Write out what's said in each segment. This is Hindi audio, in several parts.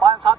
5-7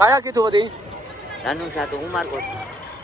Kaya gitu tadi. Ranu satu Umar Kot.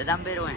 Dambero eh.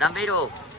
Dambero.